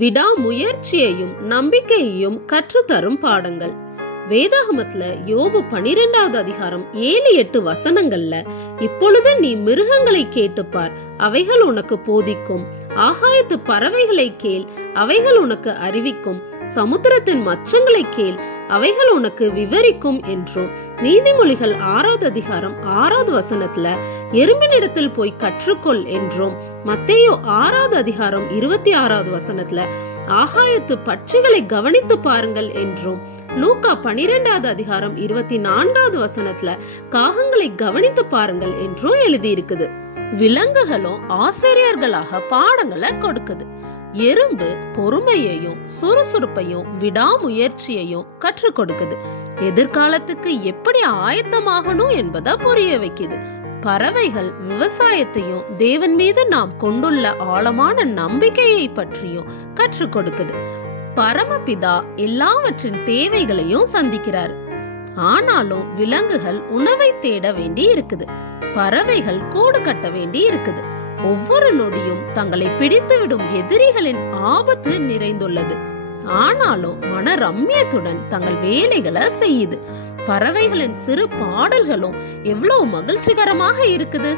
விடாமுயற்சியையும் நம்பிக்கையையும் கற்றுத்தரும் பாடங்கள். வேதாகமத்துல யோபு 12வது அதிகாரம் 7-8 வசனங்கள்ல, இப்பொழுது நீ மிருகங்களை கேட்டுப்பார், அவைகள் உனக்கு போதிக்கும். ஆகாயத்து பறவைகளை கேள், அவைகள் உனக்கு அறிவிக்கும். சமுத்திரத்தின் மச்சங்களை கேள், அவைகள் உனக்கு விவரிக்கும் என்றும். நீதிமொழிகள் 6வது அதிகாரம் 6வது வசனத்துல எறும்பினிடத்தில் போய் கற்றுக்கொள் என்றும். மத்தேயு 6வது அதிகாரம் 26வது வசனத்துல ஆகாயத்து பட்சிகளை கவனித்து பாருங்கள் என்றும். லூக்கா 12வது அதிகாரம் 24வது வசனத்துல காகங்களை கவனித்து பாருங்கள் என்றும் எழுதி இருக்குது. விலங்குகளும் ஆசிரியர்களாக பாடங்களை கொடுக்குது. எறும்பு பொறுமையையும் சுறுசுறுப்பையும் விடாமுயற்சியையும் கற்றுக் கொடுக்குது. எதிர்காலத்துக்கு எப்படி ஆயத்தமாகணும் என்பதை புரிய வைக்குது. பறவைகள் விவசாயத்தையும் தேவன் மீது நாம் கொண்டுள்ள ஆழமான நம்பிக்கையை பற்றியும் கற்றுக் கொடுக்குது. பரமபிதா எல்லாவற்றின் தேவைகளையும் சந்திக்கிறார். ஆனாலும் விலங்குகள் உணவை தேட வேண்டி இருக்குது. பறவைகள் கூடு கட்ட வேண்டி இருக்குது. ஒவ்வொரு நொடியும் தங்களை பிடித்துவிடும் எதிரிகளின் ஆபத்து நிறைந்துள்ளது. ஆனாலும் மன ரம்யத்துடன் தங்கள் வேலைகளை செய்யுது. பறவைகளின் சிறு பாடல்களும் எவ்வளவு மகிழ்ச்சிகரமாக இருக்குது.